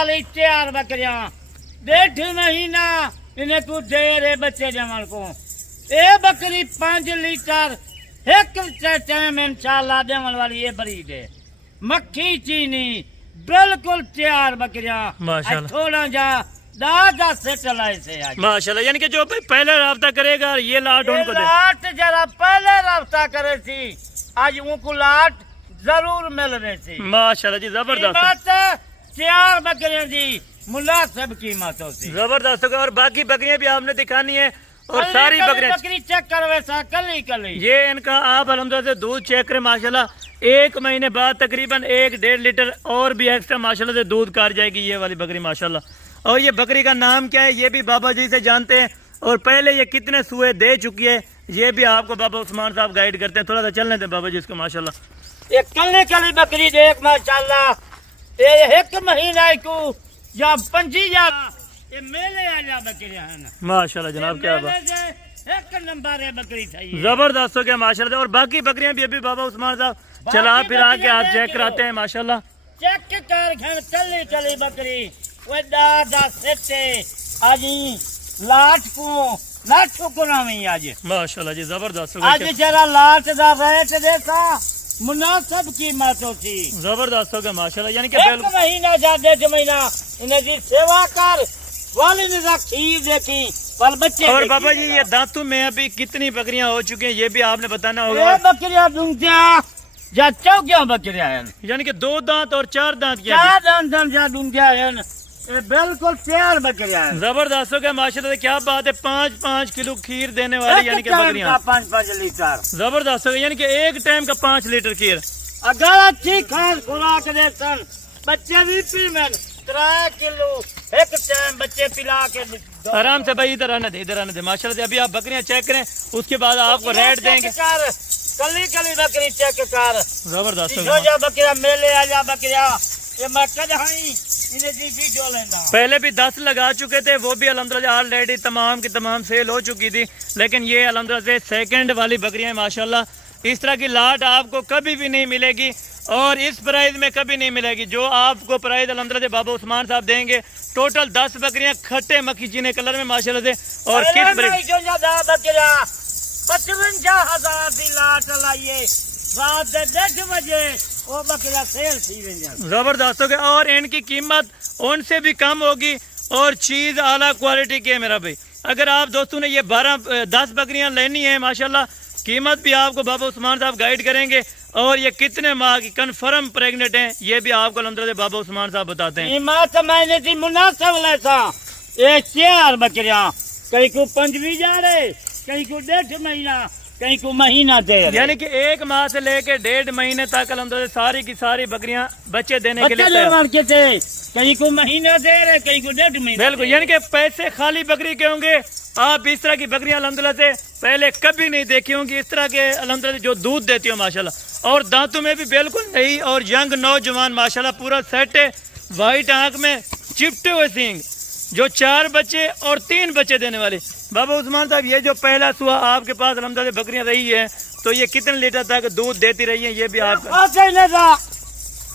वाली 4 बकरियां 1.5 महीना इन्हें को दे रहे बच्चे जमन को ये बकरी 5 लीटर एक टाइम इंशाल्लाह देवन वाली ये ब्रीड है मक्खी चीनी बिल्कुल 4 बकरियां माशाल्लाह थोड़ा जा दादा सेटलाइट से आज माशाल्लाह यानी कि जो भाई पहले राब्ता करेगा ये लाट उनको दे लाट जरा पहले राब्ता करे थी आज उनको लाट जरूर मिल रही थी माशाल्लाह जी जबरदस्त कीमत 4 बकरियां जी मुनासिब कीमत होती जबरदस्त होगा। और बाकी बकरियां भी आपने दिखानी है और सारी बकरियां बकरी चेक कर वैसा कली कली ये इनका आप अलहमदुलिल्लाह से दूध चेक करें माशाल्लाह 1 महीने बाद तकरीबन 1-1.5 लीटर और भी एक्स्ट्रा माशाल्लाह से दूध कार जाएगी ये वाली बकरी माशाल्लाह। और ये बकरी का नाम क्या है ये भी बाबा जी से जानते हैं और पहले ये कितने सुए दे चुकी है ये भी आपको बाबा उस्मान साहब गाइड करते हैं। थोड़ा सा चलने दें बाबा जी इसको माशाल्लाह। ये कली कली बकरी देख माशाल्लाह ये 1 महीना को या 25 ये मेले आ जा बकरियां है ना माशाल्लाह जनाब क्या बात एक नंबर है बकरी सही जबरदस्त हो गया माशाल्लाह। और बाकी बकरियां भी अभी बाबा उस्मान साहब चला फिरा के आप चेक कराते हैं माशाल्लाह। चेक कर घन चली चली बकरी वो दादा सेटे आज लाट को ना ठुकरा में आज माशाल्लाह जी जबरदस्त हो आज गया जरा लाट दा रेट देखा मुनासिब कीमत होती जबरदस्त हो गया माशाल्लाह। यानी कि 1 महीना या 1.5 महीना इन्हें जी सेवा कर वाली ने खीर देखी पर बच्चे और बाबा जी ये दांतों में अभी कितनी बकरियां हो चुकी हैं ये भी आपने बताना होगा। ये बकरियां दूंगा या चौकियां बकरियां हैं यानी कि 2 दांत और 4 दांत की 4 दांत या दूंगा हैं ये बिल्कुल 4 बकरियां हैं जबरदस्त हो गया माशाल्लाह। क्या बात है 5-5 किलो खीर देने वाली यानी कि बकरियां 5-5 लीटर जबरदस्त हो गया यानी कि एक टाइम का 5 लीटर खीर। अगर अच्छी खास खुराक दे सन बच्चे भी पी में 3 किलो एक टाइम बच्चे पिला के आराम से भाई इधर आने दे माशाल्लाह से। अभी आप बकरियां चेक करें उसके बाद आपको रेट देंगे। कली कली बकरी चेक कर जबरदस्त हो जो गया। जा बकरियां मेले आ जा बकरियां ये मैं कदहाई इन्हें जी वीडियो लेंदा पहले भी 10 लगा चुके थे वो भी अल्हम्दुलिल्लाह ऑलरेडी तमाम की तमाम सेल हो चुकी थी लेकिन ये अल्हम्दुलिल्लाह से सेकंड वाली बकरियां माशाल्लाह इस तरह की लाट आपको कभी भी नहीं मिलेगी और इस प्राइस में कभी नहीं मिलेगी। जो आपको प्राइस अल्हम्दुलिल्लाह से बाबा उस्मान साहब देंगे टोटल 10 बकरियां खट्टे मक्खी चीने कलर में माशाल्लाह से। और किस बकरियां 55,000 की लाट लाइए रात 10 बजे वो बकरियां सेल थी वेंदियां जबरदस्त हो गया। और इनकी कीमत उनसे भी कम होगी और चीज आला क्वालिटी की है मेरा भाई। अगर आप दोस्तों ने ये 10 बकरियां लेनी है माशाल्लाह कीमत भी आपको बाबा उस्मान साहब गाइड करेंगे और ये कितने माह की कन्फर्म प्रेग्नेंट हैं ये भी आपको अल्हम्दुलिल्लाह बाबा उस्मान साहब बताते हैं। कीमत मैंने दी मुनासिब लेसा ये 4 बकरियां कहीं को 25 जा रहे कहीं को 1.5 महीना कहीं को महीना दे रहे यानी कि 1 माह से लेके 1.5 महीने तक अल्हम्दुलिल्लाह सारी की सारी बकरियां बच्चे देने के लिए तैयार। कहीं को महीना दे रहे कहीं को 1.5 महीना बिल्कुल यानी कि पैसे खाली बकरी के होंगे। आप इस तरह की बकरियां अल्हम्दुलिल्लाह से पहले कभी नहीं देखी होंगी इस तरह के अल्हम्दुलिल्लाह जो दूध देती हो माशाल्लाह। और दांतों में भी बिल्कुल नई और यंग नौजवान माशाल्लाह पूरा सेट है। वाइट आंख में चिपटे हुए सींग जो 4 बच्चे और 3 बच्चे देने वाले। बाबा उस्मान साहब ये जो पहला सुहा आपके पास अल्हम्दुलिल्लाह बकरियां रही है तो ये कितने लीटर तक दूध देती रही है ये भी आप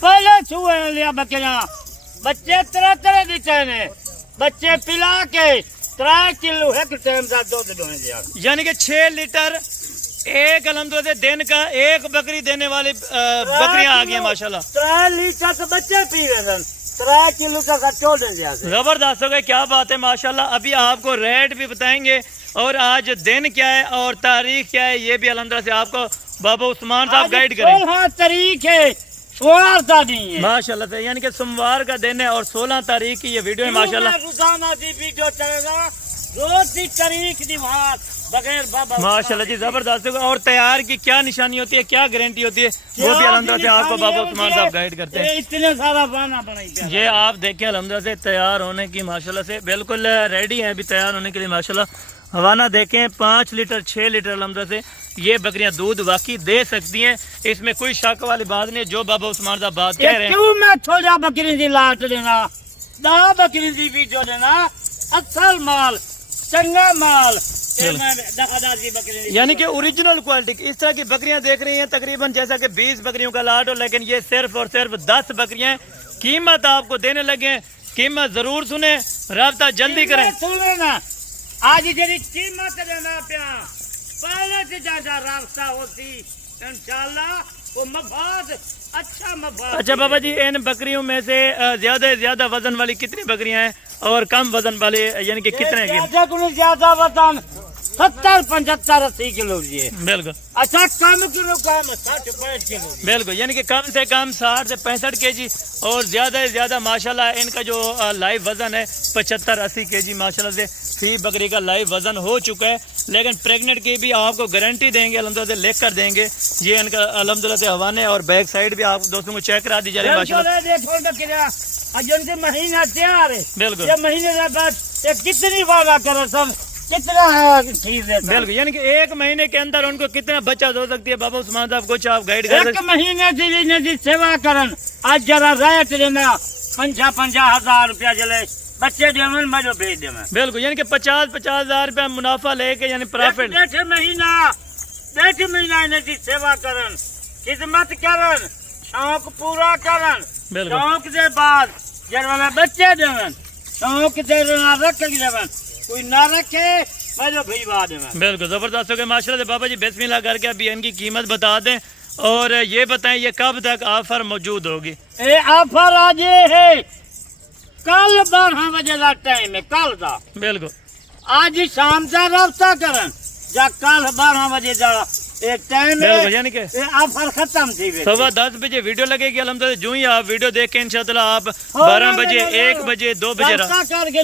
पहले छुए लिया बकरियां बच्चे तरह दिखे ने बच्चे पिला के 3 किलो एक टाइम का दूध दोने दिया यानी कि 6 लीटर एक अल्हम्दुलिल्लाह से दिन का एक बकरी देने वाली बकरियां आ गई माशाल्लाह। 3 लीटर से बच्चे पी रहे 3 किलो का छोड़ दिया जबरदस्त हो गया क्या बात है माशाल्लाह। अभी आपको रेट भी बताएंगे और आज दिन क्या है और तारीख क्या है ये भी अल्हम्दुलिल्लाह से आपको बाबा उस्मान साहब गाइड करेंगे। 16 तारीख है सोमवार का दिन है माशाल्लाह से यानी कि सोमवार का दिन है और 16 तारीख की ये वीडियो है माशाल्लाह। रोजाना दी वीडियो चलेगा रोज की तारीख दी बात बगैर बाबा माशाल्लाह जी जबरदस्त होगा। और तैयार की क्या निशानी होती है क्या गारंटी होती है वो भी अल्हम्दुलिल्लाह से आपको बाबा उस्मान साहब गाइड करते हैं। इतने सारा बाना बनाई ये आप देखें अल्हम्दुलिल्लाह से तैयार होने की माशाल्लाह से बिल्कुल रेडी है अभी तैयार होने के लिए माशाल्लाह। हवाना देखें 5 लीटर 6 लीटर अल्हम्दुलिल्लाह से ये बकरियां दूध वाकई दे सकती हैं इसमें कोई शक वाली बात नहीं। जो बाबा उस्मान साहब बात कह रहे हैं क्यों मैं थोड़ा बकरी दी लाट देना 10 बकरी दी वीडियो देना असल माल चंगा माल यानी कि ओरिजिनल क्वालिटी। इस तरह की बकरियां देख रही हैं तकरीबन जैसा कि 20 बकरियों का लाट हो लेकिन ये सिर्फ और सिर्फ 10 बकरियां कीमत आपको देने लगे قیمت ضرور سنیں، رابطہ جلدی کریں. سنو نا آج جی قیمت دینا پیا پہلے سے زیادہ رابطہ ہوتی انشاءاللہ وہ مفاد اچھا مفاد. اچھا بابا جی، ان بکریوں میں سے زیادہ سے زیادہ وزن والی کتنی بکریاں ہیں اور کم وزن والے یعنی کہ کتنے ہیں؟ زیادہ وزن 70-75-80 کلو جی. بالکل. اچھا کم کلو کم 60-65 کلو. بالکل، یعنی کہ کم سے کم 60 سے 65 کے جی اور زیادہ سے زیادہ ماشاءاللہ ان کا جو لائیو وزن ہے 75-80 کے جی ماشاءاللہ سے فی بکری کا لائیو وزن ہو چکا ہے. لیکن پریگننٹ کی بھی آپ کو گارنٹی دیں گے الحمدللہ سے، لکھ کر دیں گے. یہ ان کا الحمدللہ سے حوانے اور بیک سائڈ بھی آپ دوستوں کو چیک کرا دی جا رہی ہے ماشاءاللہ. مہینہ تیار ہے. بالکل یہ مہینے کے بعد کتنی وعدہ کرے سب کتنا چیز ہے. بالکل، یعنی کہ ایک مہینے کے اندر ان کو کتنا بچہ ہو سکتی ہے بابا عثمان صاحب؟ کچھ آپ گائیڈ کر ایک مہینے کی سیوا کرن آج جرا ریٹ دینا 50,000 روپیہ جلے بچے دیون میں جو بھیج دیں. بالکل، یعنی کہ 50,000 روپیہ منافع لے کے یعنی پرافٹ. ڈیڑھ مہینہ انہیں کی سیوا کرن خدمت کرن شوق پورا کرن. بالکل. شوق دے بعد جن والا بچے دیون شوق دے نہ رکھ دیون کوئی نہ رکھے میں جو بھیجوا دیں. بالکل زبردست ہو گیا ماشاءاللہ سے. بابا جی بسم اللہ کر کے ابھی ان کی قیمت بتا دیں اور یہ بتائیں یہ کب تک آفر موجود ہوگی؟ اے آفر آج ہے کل 12 بجے کا ٹائم ہے کل کا. بالکل. آج شام کا رابطہ کرن یا کل 12 بجے کا ایک ٹائم ہے. بالکل، یعنی کہ آفر ختم تھی. 10:15 بجے ویڈیو لگے گی الحمدللہ. جو ہی آپ ویڈیو دیکھیں انشاءاللہ آپ 12 بجے 1 بجے 2 بجے رابطہ کر کے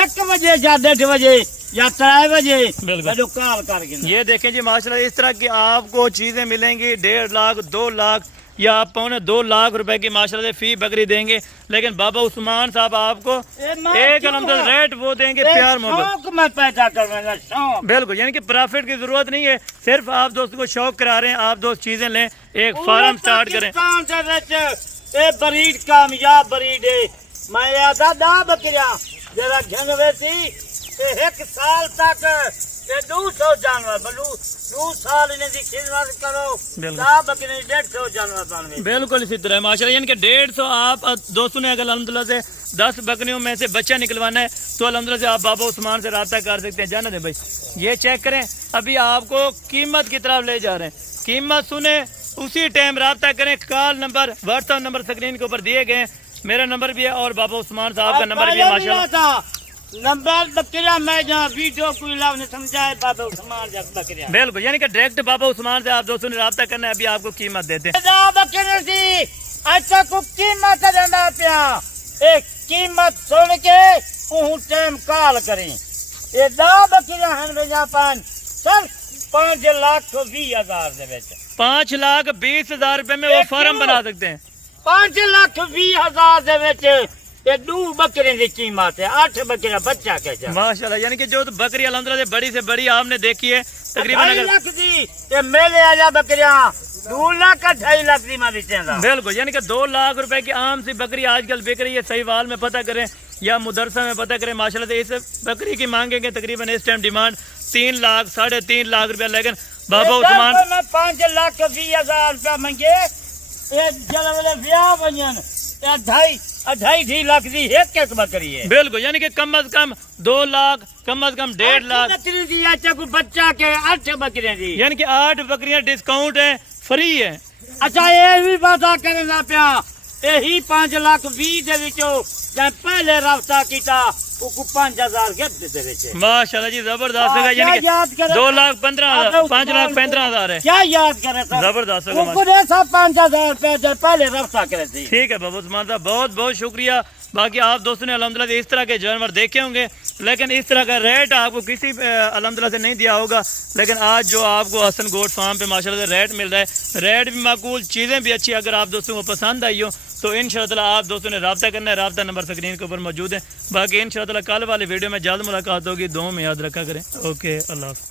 1 بجے یا 1:30 بجے یا 3 بجے بالکل کال کر کے. یہ دیکھیں جی ماشاءاللہ اس طرح کی آپ کو چیزیں ملیں گی. 1.5 لاکھ 2 لاکھ یا آپ 2.25 لاکھ روپے کی ماشاءاللہ سے فی بکری دیں گے. لیکن بابا عثمان صاحب آپ کو ایک الحمدللہ ریٹ وہ دیں گے پیار محبت. شوق میں پیدا کرنا شوق. بالکل، یعنی کہ پرافٹ کی ضرورت نہیں ہے، صرف آپ دوست کو شوق کرا رہے ہیں. آپ دوست چیزیں لیں، ایک فارم سٹارٹ کریں. اے بریڈ کامیاب بریڈ ہے. میں یادا دا بکریاں جرا جھنگوے سی 1 سال تک 200 جانور بلو 2 سال انہیں دی خدمت کرو. دا بکری 150 جانور بنوے. بالکل اسی طرح ماشاءاللہ، یعنی کہ 150 آپ دوستوں نے اگر الحمدللہ سے 10 بکریوں میں سے بچہ نکلوانا ہے تو الحمدللہ سے آپ بابا عثمان سے رابطہ کر سکتے ہیں. جانا دیں بھائی، یہ چیک کریں. ابھی آپ کو قیمت کی طرف لے جا رہے ہیں. قیمت سنیں اسی ٹائم رابطہ کریں. Call number what's app number screen کے اوپر دیے گئے ہیں. میرا نمبر بھی ہے اور بابا عثمان صاحب کا نمبر بھی ہے ماشاءاللہ. نمبر بکریاں میں جہاں ویڈیو کوئی لاؤ نے سمجھائے بابا عثمان جب بکریاں. بالکل، یعنی کہ ڈائریکٹ بابا عثمان سے آپ دوستوں نے رابطہ کرنا ہے. ابھی آپ کو قیمت دیتے ہیں. دا بکری سی اچھا کو قیمت دینا پیا. ایک قیمت سن کے وہ ٹائم کال کریں. یہ دا بکریاں ہیں بجا پان صرف 5,20,000 دے وچ 5,20,000 روپے میں وہ فارم بنا سکتے ہیں. 5,20,000 دے وچ یہ 2 بکریاں دی قیمت ہے. 8 بکریاں بچہ کیسا ماشاءاللہ، یعنی کہ جو بکری الحمدللہ سے بڑی سے بڑی آپ نے دیکھی ہے تقریباً 2.5 لاکھ دی یہ میلے آجا بکریاں 2 لاکھ 2.5 لاکھ دی میں بیچیں دا. بالکل، یعنی کہ 2 لاکھ روپے کی عام سی بکری آج کل بک رہی ہے. صحیح وال میں پتہ کریں یا مدرسہ میں پتہ کریں ماشاءاللہ سے اس بکری کی مانگیں گے تقریباً اس ٹائم ڈیمانڈ 3 لاکھ 3.5 لاکھ روپے. لیکن بابا عثمان میں 5,20,000 روپیہ منگے یہ جلوے بیاہ بنین 2.5 لاکھ دی ایک بکری ہے. بالکل، یعنی کہ کم از کم 2 لاکھ کم از کم 1.5 لاکھ اچھا کوئی بچہ کے 8 بکریاں دی یعنی کہ 8 بکریاں ڈسکاؤنٹ ہیں، فری ہیں. اچھا یہ بھی پتا کرنا پیا یہی 5,20,000 دے وچوں جب پہلے رابطہ کیتا وہ کو 5,000 گفٹ دے وچ. ماشاءاللہ جی زبردست ہے. یعنی کہ 2,15,000 5,15,000 ہے. کیا یاد کرے سر زبردست ہے. وہ کو سب 5,000 روپے جب پہلے رابطہ کرے تھی. ٹھیک ہے بابا عثمان صاحب، بہت بہت شکریہ. باقی آپ دوستوں نے الحمدللہ سے اس طرح کے جانور دیکھے ہوں گے لیکن اس طرح کا ریٹ آپ کو کسی الحمدللہ سے نہیں دیا ہوگا. لیکن آج جو آپ کو حسن گوٹ فارم پہ ماشاءاللہ سے ریٹ مل رہا ہے، ریٹ بھی معقول، چیزیں بھی اچھی. اگر آپ دوستوں کو پسند آئی ہو تو انشاءاللہ آپ دوستوں نے رابطہ کرنا ہے. رابطہ نمبر اسکرین کے اوپر موجود ہے. باقی انشاءاللہ کل والے ویڈیو میں جلد ملاقات ہوگی. دعاؤں میں یاد رکھا کریں. اوکے، اللہ حافظ.